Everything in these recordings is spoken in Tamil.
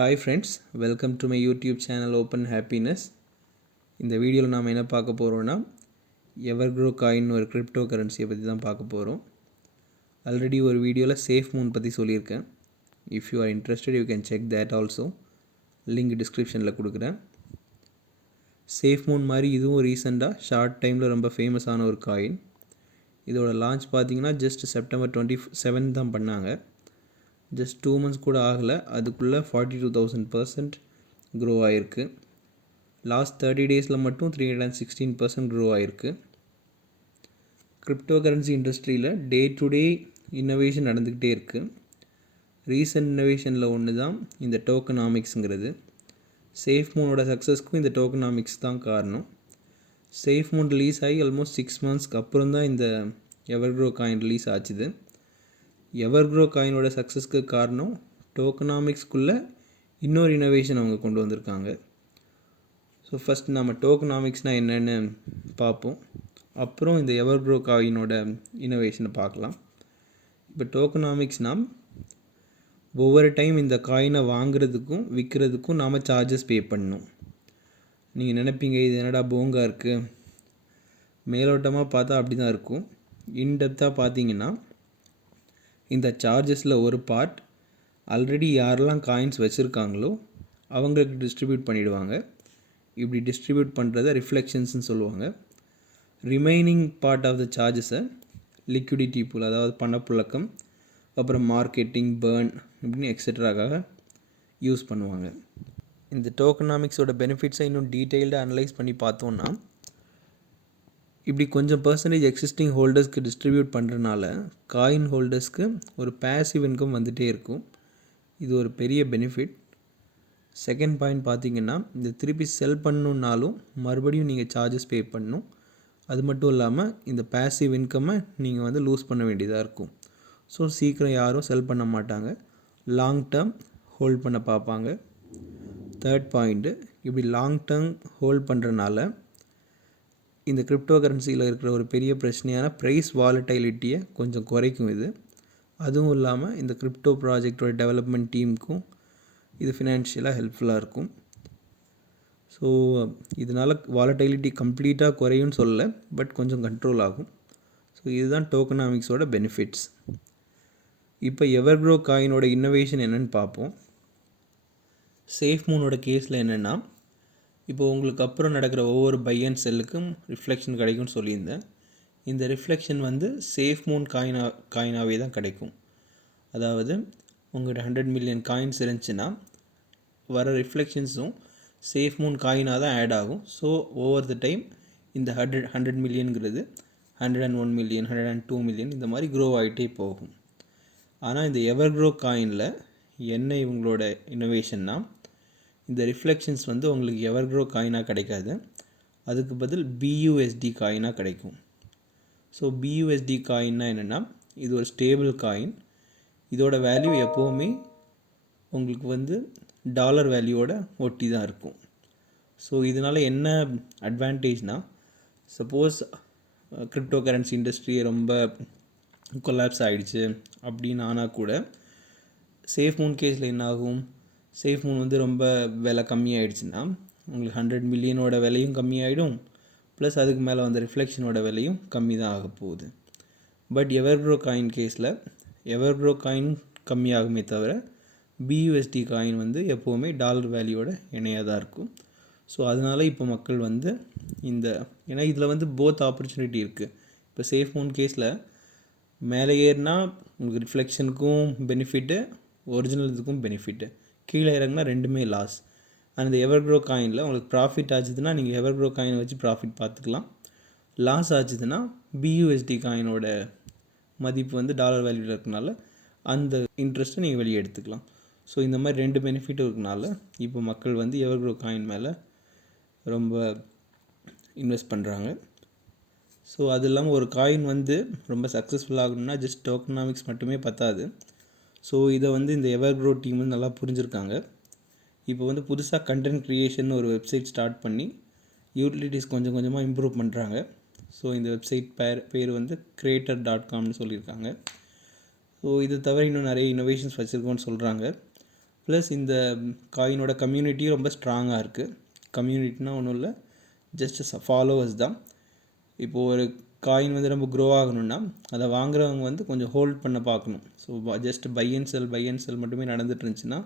Hi friends, welcome to my YouTube channel Open Happiness. இந்த வீடியோவில் நாம் என்ன பார்க்க போகிறோம்னா எவர்க்ரோ காயின் ஒரு கிரிப்டோ கரன்சியை பற்றி தான் பார்க்க போகிறோம். ஆல்ரெடி ஒரு வீடியோவில் சேஃப் மூன் பற்றி சொல்லியிருக்கேன். If you are interested you can check that also. Link டிஸ்கிரிப்ஷனில் கொடுக்குறேன். சேஃப் மூன் மாதிரி இதுவும் ரீசெண்டாக ஷார்ட் டைமில் ரொம்ப ஃபேமஸான ஒரு காயின். இதோட லான்ச் பார்த்தீங்கன்னா ஜஸ்ட் செப்டம்பர் 27 தான் பண்ணாங்க. ஜஸ்ட் 2 months கூட ஆகலை, அதுக்குள்ளே 42,000% க்ரோ ஆகிருக்கு. லாஸ்ட் 30 daysல மட்டும் 316% க்ரோ ஆகிருக்கு. கிரிப்டோ கரன்சி இண்டஸ்ட்ரியில் டே டு டே இன்னோவேஷன் நடந்துக்கிட்டே இருக்குது. ரீசன்ட் இன்னோவேஷனில் ஒன்று தான் இந்த டோக்கனாமிக்ஸுங்கிறது. சேஃப் மூனோட சக்ஸஸ்க்கும் இந்த டோக்கனாமிக்ஸ் தான் காரணம். சேஃப் மூன் ரிலீஸ் ஆகி ஆல்மோஸ்ட் 6 monthsக்கு அப்புறம் தான் இந்த எவர்க்ரோ காயின் ரிலீஸ் ஆச்சுது. எவர்க்ரோ காயினோட சக்ஸஸ்க்கு காரணம் டோக்கனாமிக்ஸ்குள்ளே இன்னொரு இனோவேஷன் அவங்க கொண்டு வந்திருக்காங்க. ஸோ ஃபஸ்ட் நம்ம டோக்கனாமிக்ஸ்னால் என்னென்னு பார்ப்போம், அப்புறம் இந்த எவர்க்ரோ காயினோட இனோவேஷனை பார்க்கலாம். இப்போ டோக்கனாமிக்ஸ்னால் ஒவ்வொரு டைம் இந்த காயினை வாங்குறதுக்கும் விற்கிறதுக்கும் நாம் சார்ஜஸ் பே பண்ணணும். நீங்கள் நினைப்பீங்க இது என்னடா போங்கா இருக்குது, மேலோட்டமாக பார்த்தா அப்படி தான் இருக்கும். இன்டெப்த்தாக பார்த்தீங்கன்னா இந்த சார்ஜஸில் ஒரு பார்ட் ஆல்ரெடி யாரெல்லாம் காயின்ஸ் வச்சுருக்காங்களோ அவங்களுக்கு டிஸ்ட்ரிபியூட் பண்ணிவிடுவாங்க. இப்படி டிஸ்ட்ரிபியூட் பண்ணுறத ரிஃப்ளெக்ஷன்ஸ்னு சொல்லுவாங்க. ரிமைனிங் பார்ட் ஆஃப் த சார்ஜஸை லிக்விடிட்டி பூல், அதாவது பணப்புழக்கம், அப்புறம் மார்க்கெட்டிங், பேர்ன் இப்படின்னு எக்ஸெட்ராக்காக யூஸ் பண்ணுவாங்க. இந்த டோக்கனாமிக்ஸோட பெனிஃபிட்ஸை இன்னும் டீட்டெயில்டாக அனலைஸ் பண்ணி பார்த்தோன்னா, இப்படி கொஞ்சம் பர்சன்டேஜ் எக்ஸிஸ்டிங் ஹோல்டர்ஸ்க்கு டிஸ்ட்ரிபியூட் பண்ணுறனால காயின் ஹோல்டர்ஸ்க்கு ஒரு பேசிவ் இன்கம் வந்துகிட்டே இருக்கும். இது ஒரு பெரிய பெனிஃபிட். செகண்ட் பாயிண்ட் பார்த்திங்கன்னா, இந்த திருப்பி செல் பண்ணணுன்னாலும் மறுபடியும் நீங்கள் சார்ஜஸ் பே பண்ணணும். அது மட்டும் இல்லாமல் இந்த பேசிவ் இன்கம்மை நீங்கள் லூஸ் பண்ண வேண்டியதாக இருக்கும். ஸோ சீக்கிரம் யாரும் செல் பண்ண மாட்டாங்க, லாங் டேர்ம் ஹோல்ட் பண்ண பார்ப்பாங்க. தேர்ட் பாயிண்ட்டு, இப்படி லாங் டேர்ம் ஹோல்ட் பண்ணுறனால இந்த கிரிப்டோ கரன்சியில் இருக்கிற ஒரு பெரிய பிரச்சனையான ப்ரைஸ் வாலடைலிட்டியை கொஞ்சம் குறைக்கும் இது. அதுவும் இல்லாமல் இந்த கிரிப்டோ ப்ராஜெக்டோட டெவலப்மெண்ட் டீமுக்கும் இது ஃபினான்ஷியலாக ஹெல்ப்ஃபுல்லாக இருக்கும். ஸோ இதனால் வாலடைலிட்டி கம்ப்ளீட்டாக குறையும்னு சொல்லலை, பட் கொஞ்சம் கண்ட்ரோல் ஆகும். ஸோ இதுதான் டோக்கனாமிக்ஸோட பெனிஃபிட்ஸ். இப்போ எவர்க்ரோ காயினோட இன்னோவேஷன் என்னென்னு பார்ப்போம். சேஃப் மூனோட கேஸில் என்னென்னா, இப்போ உங்களுக்கு அப்புறம் நடக்கிற ஒவ்வொரு பை அண்ட் செல்லுக்கும் ரிஃப்ளெக்ஷன் கிடைக்கும்னு சொல்லியிருந்தேன். இந்த ரிஃப்ளெக்ஷன் சேஃப் மூன் காயினாகவே தான் கிடைக்கும். அதாவது உங்கள்கிட்ட 100 million காயின்ஸ் இருந்துச்சுன்னா வர ரிஃப்ளெக்ஷன்ஸும் சேஃப் மூன் காயினாக தான் ஆட் ஆகும். ஸோ ஓவர் த டைம் இந்த 100 millionங்கிறது 101 million, 102 million இந்த மாதிரி க்ரோ ஆகிட்டே போகும். ஆனால் இந்த எவர்க்ரோ காயினில் என்ன இவங்களோட இன்னோவேஷன்னா, இந்த ரிஃப்ளெக்ஷன்ஸ் உங்களுக்கு எவர்க்ரோ காயினாக கிடைக்காது, அதுக்கு பதில் BUSD காயினாக கிடைக்கும். ஸோ BUSD காயின்னா என்னென்னா, இது ஒரு ஸ்டேபிள் காயின். இதோட வேல்யூ எப்போவுமே உங்களுக்கு டாலர் வேல்யூவோட ஒட்டி தான் இருக்கும். ஸோ இதனால் என்ன அட்வான்டேஜ்னால், சப்போஸ் கிரிப்டோ கரன்சி இண்டஸ்ட்ரி ரொம்ப கொலாப்ஸ் ஆகிடுச்சு அப்படின்னு ஆனால் கூட சேஃப் மூன் கேஸில் என்ன ஆகும், சேஃப் மூன் ரொம்ப விலை கம்மியாகிடுச்சுன்னா உங்களுக்கு 100 million விலையும் கம்மியாகிடும், ப்ளஸ் அதுக்கு மேலே ரிஃப்ளெக்ஷனோட விலையும் கம்மி தான் ஆக போகுது. பட் எவர்க்ரோ காயின் கேஸில் எவர்க்ரோ காயின் கம்மியாகுமே தவிர BUSD காயின் எப்போவுமே டாலர் வேல்யூவோட இணையாக தான் இருக்கும். ஸோ அதனால் இப்போ மக்கள் இந்த ஏன்னா இதில் போத் ஆப்பர்ச்சுனிட்டி இருக்குது. இப்போ சேஃப் மூன் கேஸில் மேலே ஏறினா உங்களுக்கு ரிஃப்ளெக்ஷனுக்கும் பெனிஃபிட்டு, ஒரிஜினல் இதுக்கும் பெனிஃபிட்டு, கீழே இறங்கினா ரெண்டுமே லாஸ். அந்த எவர்க்ரோ காயினில் உங்களுக்கு ப்ராஃபிட் ஆச்சுதுன்னா நீங்கள் எவர்க்ரோ காயினை வச்சு ப்ராஃபிட் பார்த்துக்கலாம். லாஸ் ஆச்சுதுன்னா BUSD காயினோட மதிப்பு டாலர் வேல்யூவில் இருக்கனால அந்த இன்ட்ரெஸ்ட்டை நீங்கள் வெளியே எடுத்துக்கலாம். ஸோ இந்த மாதிரி 2 பெனிஃபிட்டும் இருக்கனால இப்போ மக்கள் எவர்க்ரோ காயின் மேலே ரொம்ப இன்வெஸ்ட் பண்ணுறாங்க. ஸோ அது இல்லாமல் ஒரு காயின் ரொம்ப சக்ஸஸ்ஃபுல் ஆகணும்னா ஜஸ்ட் டோக்கனாமிக்ஸ் மட்டுமே பத்தாது. ஸோ இதை இந்த எவர்க்ரோ டீம் நல்லா புரிஞ்சுருக்காங்க. இப்போ புதுசாக கண்டென்ட் க்ரியேஷன் ஒரு வெப்சைட் ஸ்டார்ட் பண்ணி யூட்டிலிட்டிஸ் கொஞ்சம் கொஞ்சமாக இம்ப்ரூவ் பண்ணுறாங்க. ஸோ இந்த வெப்சைட் பேர் creator.comனு சொல்லியிருக்காங்க. ஸோ இது தவிர இன்னும் நிறைய இன்னோவேஷன்ஸ் வச்சுருக்கோன்னு சொல்கிறாங்க. ப்ளஸ் இந்த காயினோட கம்யூனிட்டியும் ரொம்ப ஸ்ட்ராங்காக இருக்குது. கம்யூனிட்டினா ஒன்றும் இல்லை, ஜஸ்ட் ஃபாலோவர்ஸ் தான். இப்போது ஒரு காயின் வந்து ரொம்ப க்ரோ ஆகணும்னா அதை வாங்குறவங்க வந்து கொஞ்சம் ஹோல்ட் பண்ண பார்க்கணும். So just buy and sell மட்டுமே நடந்துட்டு இருந்துச்சுன்னா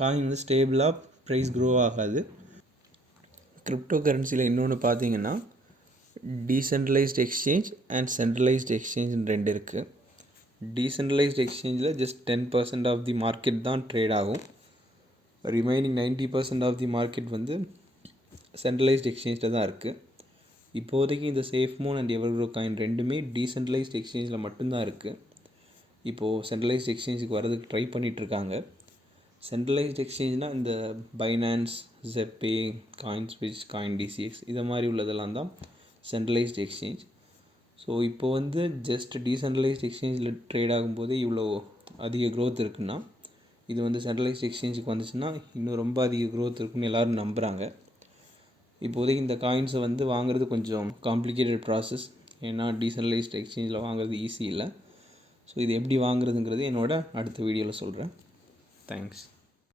காயின் வந்து ஸ்டேபிளாக ப்ரைஸ் க்ரோ ஆகாது. கிரிப்டோ கரன்சியில் இன்னொன்று பார்த்தீங்கன்னா டீசென்ட்ரலைஸ்ட் எக்ஸ்சேஞ்ச் அண்ட் சென்ட்ரலைஸ்ட் எக்ஸ்சேஞ்சுன்னு 2 இருக்குது. டீசென்ட்ரலைஸ்ட் எக்ஸ்சேஞ்சில் ஜஸ்ட் 10% ஆஃப் தி மார்க்கெட் தான் ட்ரேட் ஆகும். ரிமைனிங் 90% ஆஃப் தி மார்க்கெட் வந்து சென்ட்ரலைஸ்ட் எக்ஸ்சேஞ்சில் தான் இருக்குது. இப்போதைக்கு இந்த சேஃப்மோன் அண்ட் எவர்க்ரோ காயின் ரெண்டுமே டீசென்ட்ரலைஸ்ட் எக்ஸ்சேஞ்சில் மட்டும்தான் இருக்குது. இப்போது சென்ட்ரலைஸ்ட் எக்ஸ்சேஞ்சுக்கு வரதுக்கு ட்ரை பண்ணிகிட்ருக்காங்க. சென்ட்ரலைஸ்ட் எக்ஸ்சேஞ்ச்னால் இந்த பைனான்ஸ், ஜெப்பே, காயின்ஸ்விட்ச், காயின் டிசிஎக்ஸ் இதை மாதிரி உள்ளதெல்லாம் தான் சென்ட்ரலைஸ்ட் எக்ஸ்சேஞ்ச். ஸோ இப்போது வந்து ஜஸ்ட் டீசென்ட்ரலைஸ்ட் எக்ஸ்சேஞ்சில் ட்ரேட் ஆகும்போதே இவ்வளோ அதிக க்ரோத் இருக்குன்னா இது வந்து சென்ட்ரலைஸ்ட் எக்ஸ்சேஞ்சுக்கு வந்துச்சுன்னா இன்னும் ரொம்ப அதிக க்ரோத் இருக்குன்னு எல்லோரும் நம்புகிறாங்க. இப்போதைக்கு இந்த காயின்ஸை வந்து வாங்குறது கொஞ்சம் காம்ப்ளிகேட்டட் ப்ராசஸ். ஏன்னா டீசென்ட்ரலைஸ்ட் எக்ஸ்சேஞ்சில் வாங்குறது ஈஸி இல்லை. ஸோ இது எப்படி வாங்குறதுங்கிறது என்னோட அடுத்த வீடியோவில் சொல்கிறேன். தேங்க்ஸ்.